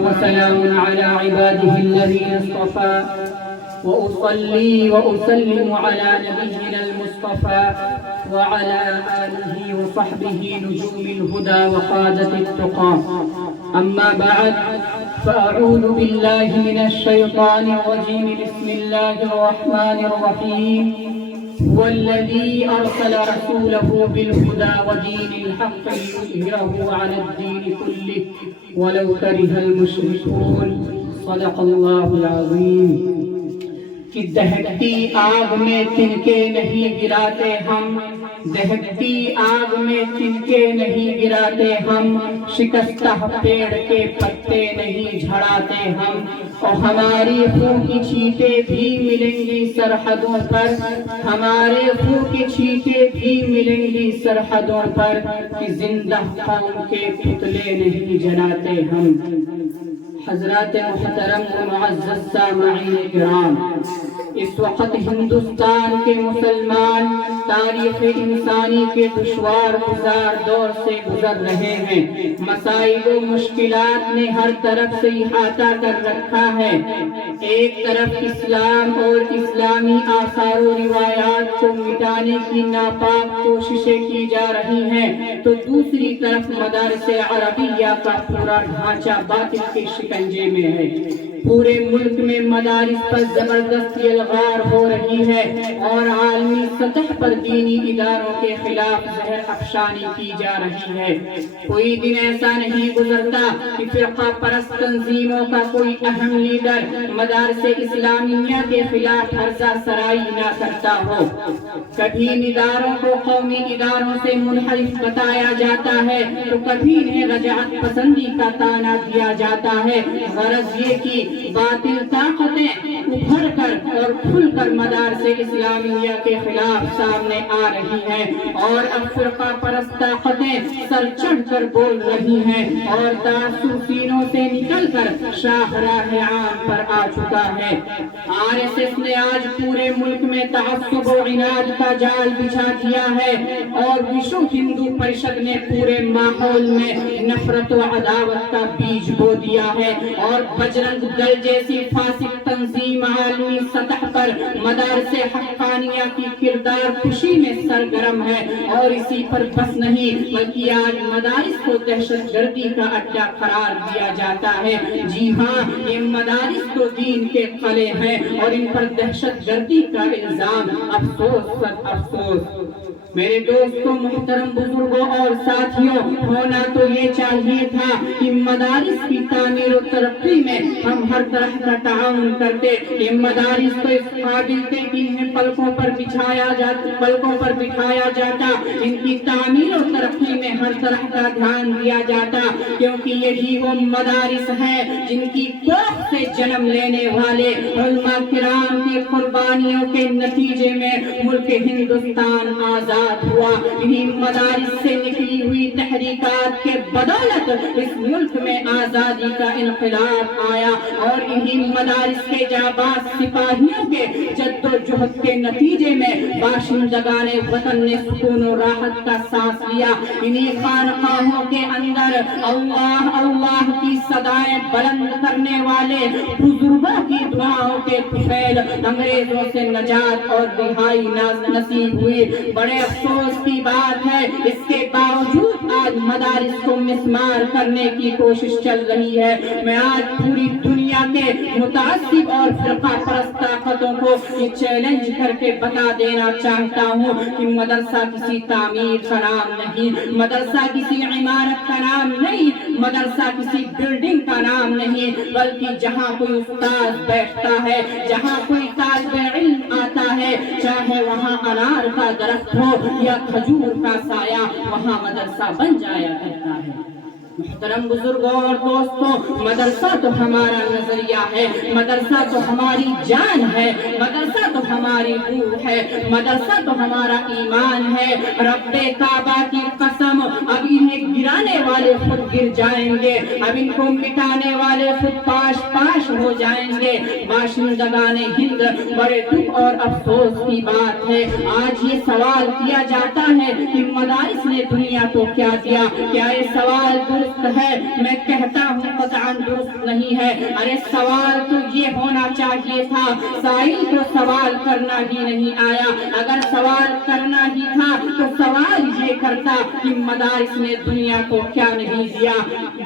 وسلام على عباده الذين اصطفى وأصلي وأسلم على نبينا المصطفى وعلى آله وصحبه نجوم الهدى وقادة التقى. أما بعد، فأعوذ بالله من الشيطان الرجيم. بسم الله الرحمن الرحيم. هو الذي أرسل رسوله بالهدى ودين الحق ليظهره على الدين كله ولو كره المشركون. صدق الله العظيم. کہ دہکتی آگ میں تنکے نہیں گراتے ہم، دہکتی آگ میں تنکے نہیں گراتے ہم، شکستہ پیڑ کے پتے نہیں جھڑاتے ہم، اور ہماری خون کی چھینٹیں بھی ملیں گی سرحدوں پر، ہمارے خون کی چھینٹیں بھی ملیں گی سرحدوں پر، کہ زندہ قوم کے پتلے نہیں جلاتے ہم۔ حضرات محترم و معزز سامعین کرام، اس وقت ہندوستان کے مسلمان تاریخ انسانی کے دشوار گزار دور سے گزر رہے ہیں۔ مسائل و مشکلات نے ہر طرف سے احاطہ کر رکھا ہے۔ ایک طرف اسلام اور اسلامی آثار و روایات کو مٹانے کی ناپاک کوششیں کی جا رہی ہیں، تو دوسری طرف مدارس عربیہ کا پورا ڈھانچہ باطل کے شکنجے میں ہے۔ پورے ملک میں مدارس پر زبردست الغار ہو رہی ہے اور عالمی سطح پر دینی اداروں کے خلاف زہر افشانی کی جا رہی ہے۔ کوئی دن ایسا نہیں گزرتا کہ فرقہ پرست تنظیموں کا کوئی اہم لیڈر مدارس اسلامیہ کے خلاف ہرزہ سرائی نہ کرتا ہو۔ کبھی ان اداروں کو قومی اداروں سے منحرف بتایا جاتا ہے تو کبھی انہیں رجعت پسندی کا طعنہ دیا جاتا ہے۔ غرض یہ کہ باطل طاقتیں ابھر کر اور کھل کر مدارس اسلامیہ کے خلاف سامنے آ رہی ہیں، اور اب فرقہ پرست طاقتیں سر چڑھ کر بول رہی ہیں اور تعصب سینوں سے نکل کر شاہراہ عام پر آ چکا ہے۔ RSS نے آج پورے ملک میں تعصب و عناد کا جال بچھا دیا ہے، اور وشو ہندو پریشد نے پورے ماحول میں نفرت و عداوت کا بیج بو دیا ہے، اور بجرنگ دل جیسی فاسق تنظیم عالمی سطح پر مدارس حقانیہ کی کردار خوشی میں سرگرم ہے، اور اسی پر بس نہیں بلکہ آج مدارس کو دہشت گردی کا اڈہ قرار دیا جاتا ہے۔ جی ہاں، یہ مدارس تو دین کے قلعے ہیں اور ان پر دہشت گردی کا الزام۔ افسوس پر افسوس۔ میرے دوستوں، محترم بزرگوں اور ساتھیوں، ہونا تو یہ چاہیے تھا کہ مدارس کی تعمیر و ترقی میں ہم ہر طرح کا تعاون کرتے۔ یہ مدارس تو اس قابل تھے کہ انہیں پلکوں پر بٹھایا جاتا، ان کی تعمیر و ترقی میں ہر طرح کا دھیان دیا جاتا، کیونکہ یہی وہ مدارس ہیں جن کی کوکھ سے جنم لینے والے علماء کرام کی قربانیوں کے نتیجے میں ملک ہندوستان آزاد ہوا۔ انہی مدارس سے نکلی ہوئی تحریکات کے بدولت اس ملک میں آزادی کا انقلاب آیا، اور انہی مدارس کے جانباز سپاہیوں کے جد و جہد کے نتیجے میں باشندگان وطن نے سکون و راحت کا سانس لیا۔ انہی خانقاہوں کے اندر اللہ اللہ کی صدائیں بلند کرنے والے بزرگوں کی دعاؤں کے طفیل انگریزوں سے نجات اور رہائی نصیب ہوئی۔ بڑے افسوس کی بات ہے، اس کے باوجود آج مدارس کو مسمار کرنے کی کوشش چل رہی ہے۔ میں آج پوری دنیا کے متعصب اور فرقہ پرست طاقتوں کو یہ چیلنج کر کے بتا دینا چاہتا ہوں کہ مدرسہ کسی تعمیر کا نام نہیں، مدرسہ کسی عمارت کا نام نہیں، مدرسہ کسی بلڈنگ کا نام نہیں، بلکہ جہاں کوئی استاد بیٹھتا ہے، جہاں کوئی طالب علم آتا ہے، چاہے وہاں انار کا درخت ہو یا کھجور کا سایہ، وہاں مدرسہ بن جایا کرتا ہے۔ محترم بزرگوں اور دوستوں، مدرسہ تو ہمارا نظریہ ہے، مدرسہ تو ہماری جان ہے، مدرسہ تو ہماری روح ہے، مدرسہ تو ہمارا ایمان ہے۔ رب کعبہ کی قسم، اب انہیں گرانے والے خود گر جائیں گے، اب ان کو مٹانے والے خود پاش پاش ہو جائیں گے۔ باشندگان ہند، بڑے دکھ اور افسوس کی بات ہے، آج یہ سوال کیا جاتا ہے کہ مدارس نے دنیا کو کیا دیا؟ کیا یہ سوال درست ہے؟ میں کہتا ہوں قطعاً درست نہیں ہے۔ ارے سوال تو یہ ہونا چاہیے تھا، سائل کو سوال کرنا ہی نہیں آیا۔ اگر سوال کرنا ہی تھا تو سوال یہ کرتا کہ مدارس نے دنیا کو کیا نہیں دیا۔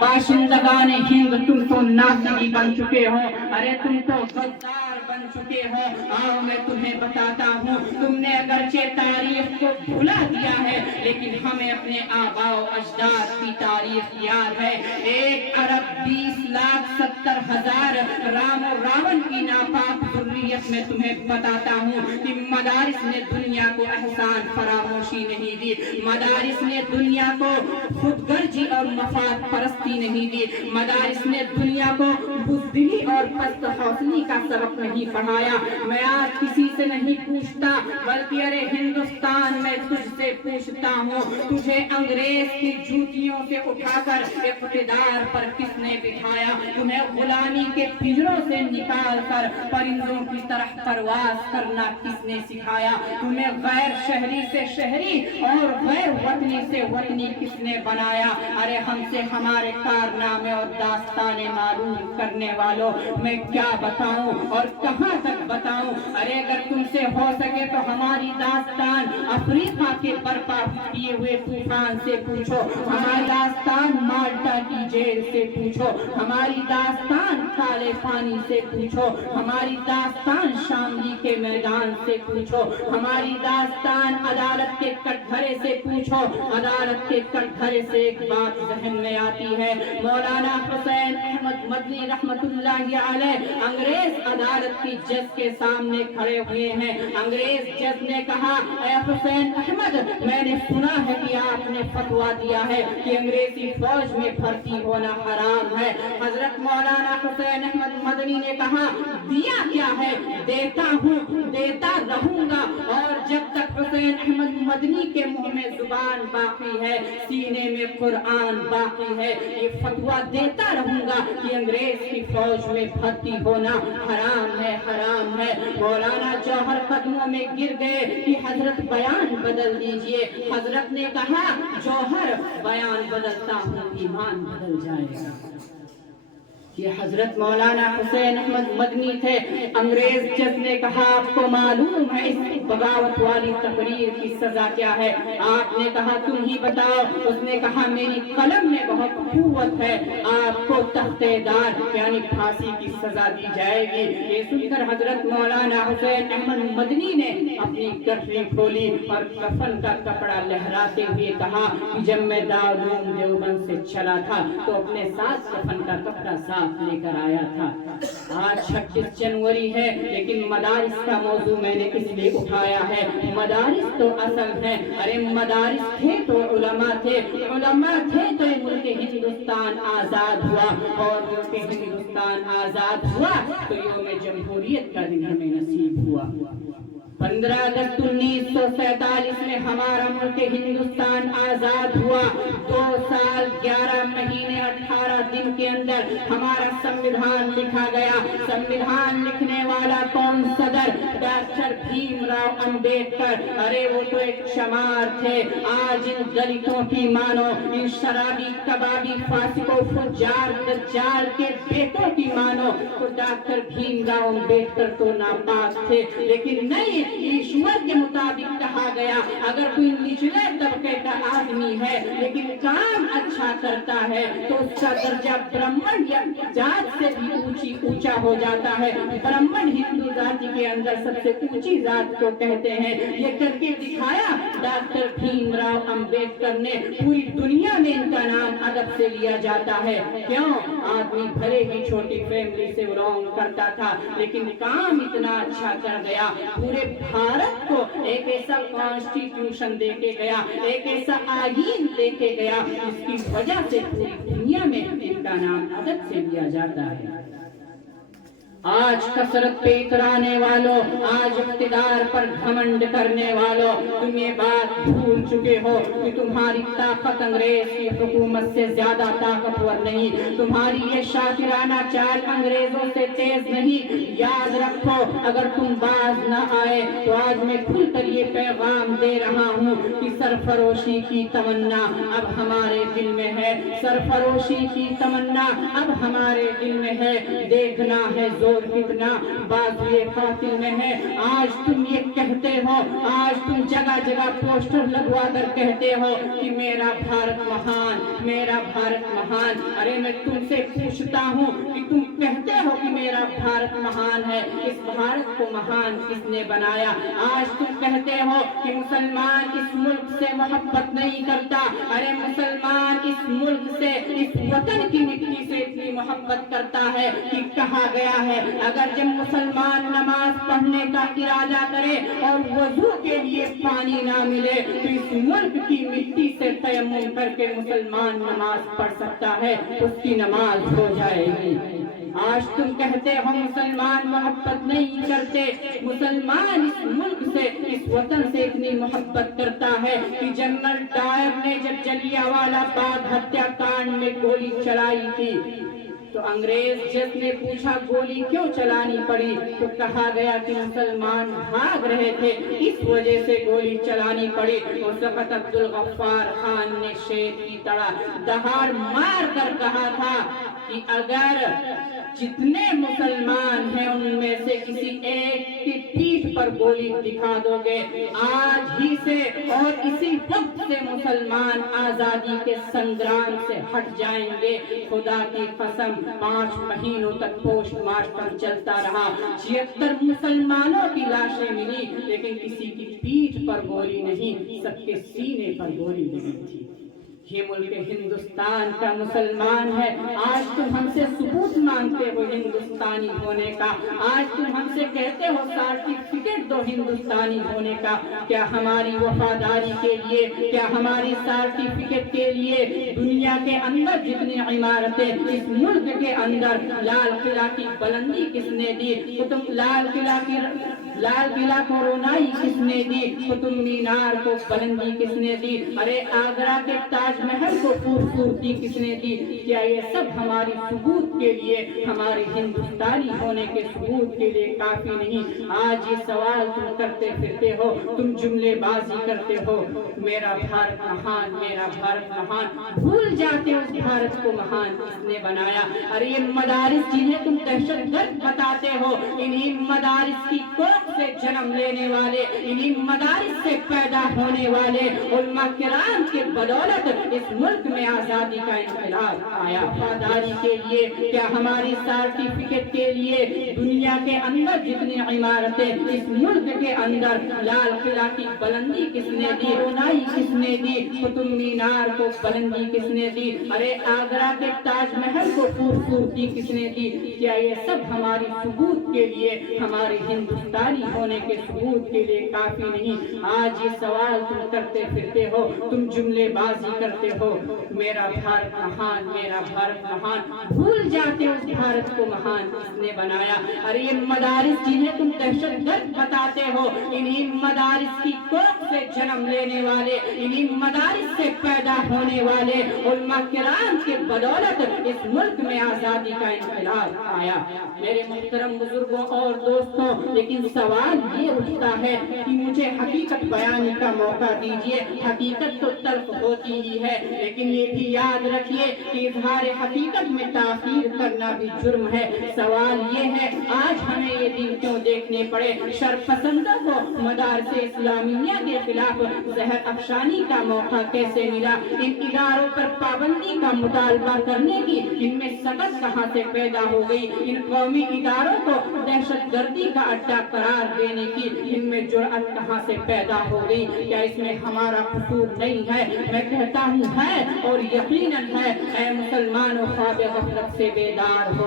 باشندگان ہند، تم تو ناصری بن چکے ہو، ارے تم تو غدار بن چکے ہو۔ آؤ میں تمہیں بتاتا ہوں، تم نے اگرچہ تاریخ کو بھلا دیا ہے لیکن ہمیں اپنے آباء و اجداد کی تاریخ یاد ہے۔ 1,20,70,000 رام و راون کی ناپاک ذریت میں تمہیں بتاتا ہوں کہ مدارس نے دنیا کو احسان فراموشی نہیں دی، مدارس نے دنیا کو خود غرضی اور مفاد پرستی نہیں دی، مدارس نے دنیا کو بزدلی اور پست حوصلے کا سبق نہیں پڑھایا۔ میں آج کسی سے نہیں پوچھتا بلکہ ارے ہندوستان میں تجھ سے پوچھتا ہوں، تجھے انگریز کی جوتیوں سے اٹھا کر اقتدار پر کس نے بٹھایا؟ تمہیں غلامی کے پنجروں سے نکال کر پرندوں کی طرح پرواز کرنا کس نے سکھایا؟ تمہیں غیر شہری سے شہری اور غیر وطنی سے وطنی کس نے بنایا؟ ارے ہم سے ہمارے کارنامے اور داستانیں معلوم کرنے والوں، میں کیا بتاؤں اور کہاں تک بتاؤں؟ ارے اگر تم سے ہو سکے تو ہماری داستان افریقہ کے برپا کیے ہوئے طوفان سے پوچھو، ہماری داستان مالٹا کی جیل سے پوچھو، ہماری داستان کالے پانی سے پوچھو، ہماری داستان شاملی کے میدان سے پوچھو، ہماری داستان عدالت کے کٹگھرے سے پوچھو۔ عدالت کے کٹگھرے سے ایک بات ذہن میں آتی ہے، مولانا حسین احمد مدنی رحمت اللہ علیہ انگریز عدالت کی جج کے سامنے کھڑے ہوئے ہیں۔ انگریز جج نے کہا، اے حسین احمد، میں نے سنا ہے کہ آپ نے فتویٰ دیا ہے کہ انگریزی فوج میں بھرتی ہونا حرام ہے۔ حضرت مولانا حسین احمد مدنی نے کہا، دیا کیا ہے؟ دیتا ہوں، دیتا رہوں گا، اور جب تک حسین احمد مدنی کے منہ میں زبان باقی ہے، سینے میں قرآن باقی ہے، یہ فتویٰ دیتا رہوں گا کہ انگریز کی فوج میں بھرتی ہونا حرام ہے، حرام ہے۔ مولانا جوہر قدموں میں گر گئے کہ حضرت بیان بدل دیجئے۔ حضرت نے کہا، جوہر بیان بدلتا ہوں ایمان بدل جائے گا۔ یہ حضرت مولانا حسین احمد مدنی تھے۔ انگریز جج نے کہا، آپ کو معلوم ہے اس بغاوت والی تقریر کی سزا کیا ہے؟ آپ نے کہا، تم ہی بتاؤ۔ اس نے کہا، میری قلم میں بہت قوت ہے، آپ کو تختِ دار یعنی پھانسی کی سزا دی جائے گی۔ یہ سن کر حضرت مولانا حسین احمد مدنی نے اپنی گٹھری کھولی اور کفن کا کپڑا لہراتے ہوئے کہا کہ جب میں دارالعلوم دیوبند سے چلا تھا تو اپنے ساتھ کفن کا کپڑا ساتھ لے کر آیا تھا۔ آج 26 جنوری ہے لیکن مدارس کا موضوع میں نے اس لیے اٹھایا ہے، مدارس تو اصل ہے۔ ارے مدارس تھے تو علماء تھے، علماء تھے تو ملک ہندوستان آزاد ہوا، اور ملک ہندوستان آزاد ہوا تو یوم جمہوریت کا دن ہمیں نصیب ہوا۔ 15 اگست 1947 میں ہمارا ملک ہندوستان آزاد ہوا۔ 2 سال 11 مہینے 18 دن کے اندر ہمارا سموِدھان لکھا گیا۔ سموِدھان لکھنے والا کون؟ صدر ڈاکٹر بھیم راؤ امبیڈکر۔ ارے وہ تو ایک شمار تھے۔ آج ان دلتوں کی مانو، ان شرابی کبابی فاسق و فجار دجال کے بیٹوں کی مانو تو ڈاکٹر بھیم راؤ امبیڈکر تو ناپاک تھے، لیکن نہیں، ایشور کے مطابق کہا گیا اگر کوئی نچلے طبقے کا آدمی ہے لیکن کام اچھا کرتا ہے تو اس کا درجہ برہمن یا ذات سے بھی اونچا ہو جاتا ہے۔ برہمن ہندو ذاتی کے اندر سب سے اونچی ذات کو کہتے ہیں۔ یہ کر کے دکھایا ڈاکٹر بھیم راؤ امبیڈکر نے۔ پوری دنیا میں ان کا نام ادب سے لیا جاتا ہے۔ کیوں؟ آدمی بھلے ہی چھوٹی فیملی سے بلونگ کرتا تھا لیکن کام اتنا اچھا کر گیا، پورے بھارت کو ایک ایسا کانسٹیٹیوشن دے کے گیا، ایک ایسا آئین دے کے گیا جس کی وجہ سے پوری دنیا میں ان کا نام ادب سے لیا جاتا ہے۔ آج کثرت پہ اترانے والوں، آج اقتدار پر گھمنڈ کرنے والوں، تم یہ بات بھول چکے ہو کہ تمہاری طاقت انگریز کی حکومت سے زیادہ طاقتور نہیں، تمہاری یہ شاطرانہ چال انگریزوں سے تیز نہیں۔ یاد رکھو، اگر تم باز نہ آئے تو آج میں کھل کر یہ پیغام دے رہا ہوں کہ سرفروشی کی تمنا اب ہمارے دل میں ہے، سرفروشی کی تمنا اب ہمارے دل میں ہے۔ دیکھنا ہے زور کتنا بازوئے قاتل میں ہے۔ آج تم یہ کہتے ہو، آج تم جگہ جگہ پوسٹر لگوا کر کہتے ہو کہ میرا بھارت مہان، میرا بھارت مہان۔ ارے میں تم سے پوچھتا ہوں کہ تم کہتے ہو کہ میرا بھارت مہان ہے، اس بھارت کو مہان کس نے بنایا؟ آج تم کہتے ہو کہ مسلمان اس ملک سے محبت نہیں کرتا، ارے مسلمان اس ملک سے، اس وطن کی مٹی سے اتنی محبت کرتا ہے کہ کہا گیا ہے اگر جب مسلمان نماز پڑھنے کا ارادہ کرے اور وضو کے لیے پانی نہ ملے تو اس ملک کی مٹی سے تیمم کر کے مسلمان نماز پڑھ سکتا ہے، اس کی نماز ہو جائے گی۔ آج تم کہتے ہو مسلمان محبت نہیں کرتے، مسلمان اس ملک سے، اس وطن سے اتنی محبت کرتا ہے کہ جنرل ڈائر نے جب جلیانوالہ باغ ہتیا کانڈ میں گولی چلائی تھی تو انگریز جج نے پوچھا گولی کیوں چلانی پڑی، تو کہا گیا کہ مسلمان بھاگ رہے تھے اس وجہ سے گولی چلانی پڑی۔ اور ضبط عبدالغفار خان نے شیر کی طرح دہاڑ مار کر کہا تھا کہ اگر جتنے مسلمان ہیں ان میں سے کسی ایک کی پیٹھ پر گولی دکھا دو گے، آج ہی سے اور اسی وقت سے مسلمان آزادی کے سنگرام سے ہٹ جائیں گے۔ خدا کی قسم 5 مہینوں تک پوسٹ مارٹم چلتا رہا، 76 مسلمانوں کی لاشیں ملی لیکن کسی کی پیٹھ پر گولی نہیں، سب کے سینے پر گولی لگی تھی۔ یہ ملک ہندوستان کا مسلمان ہے۔ آج تم ہم سے ثبوت مانگتے ہو ہندوستانی ہونے کا، آج تم ہم سے کہتے ہو سرٹیفکیٹ دو ہندوستانی ہونے کا۔ کیا ہماری وفاداری کے لیے، کیا ہماری سرٹیفکیٹ کے لیے دنیا کے اندر جتنی عمارتیں، اس ملک کے اندر لال قلعہ کی بلندی کس نے دی؟ لال قلعہ کو رونائی کس نے دی؟ قطب مینار کو بلندی کس نے دی؟ ارے آگرہ کے تاج محل کو خوبصورتی کس نے دی؟ کیا یہ سب ہماری ثبوت کے لیے، ہمارے ہندوستانی ہونے کے ثبوت کے لیے کافی نہیں؟ آج یہ سوال تم کرتے پھرتے ہو، تم جملے بازی کرتے ہو، میرا بھارت مہان، میرا بھارت مہان، بھول جاتے ہو اس بھارت کو مہان کس نے بنایا؟ ارے یہ مدارس جنہیں تم دہشت گرد بتاتے ہو، انہی مدارس کی کوکھ سے جنم لینے والے، انہی مدارس سے پیدا ہونے والے علماء کرام کے بدولت اس ملک میں آزادی کا انقلاب آیا۔ وفاداری کے لیے، کیا ہماری سرٹیفکیٹ کے لیے دنیا کے اندر جتنی عمارتیں، اس ملک کے اندر لال قلعہ کی بلندی کس نے دی؟ رونائی کس نے دی؟ قطب مینار کو بلندی کس نے دی؟ ارے آگرہ کے تاج محل کو خوبصورتی کس نے دی؟ کیا یہ سب ہماری ثبوت کے لیے، ہمارے ہندوستانی ہونے کے ثبوت کے لیے کافی نہیں؟ آج یہ سوال تم کرتے پھرتے ہو، تم جملے بازی کرتے ہو، میرا بھارت مہان، میرا بھارت مہان، بھول جاتے ہو اس بھارت کو مہان کس نے بنایا؟ ارے یہ مدارس جنہیں تم دہشت گرد بتاتے ہو، انہی مدارس کی کوکھ سے جنم لینے والے، انہی مدارس سے پیدا ہونے والے علماء کرام کے بدولت اس ملک میں آزادی کا انقلاب آیا۔ میرے محترم بزرگوں اور دوستوں، لیکن سوال یہ اٹھتا ہے کہ مجھے حقیقت بیان کا موقع دیجیے۔ حقیقت تو تلخ ہوتی ہی ہے، لیکن یہ بھی یاد رکھیے کہ اظہار حقیقت میں تاخیر کرنا بھی جرم ہے۔ سوال یہ ہے آج ہمیں یہ دن کیوں دیکھنے پڑے؟ شرپسندوں کو مدارس اسلامیہ کے خلاف زہر افشانی کا موقع کیسے ملا؟ ان اداروں پر پابندی کا مطالبہ کرنے کی ان میں سبق کہاں سے پیدا ہو گئی؟ ان قومی اداروں کو دہشت گردی کا اڈا قرار دینے کی ان میں جرأت کہاں سے پیدا ہو گئی؟ کیا اس میں ہمارا قصور نہیں ہے؟ میں کہتا ہوں ہے، اور یقیناً ہے۔ اے مسلمانوں، خواب غفلت سے بیدار ہو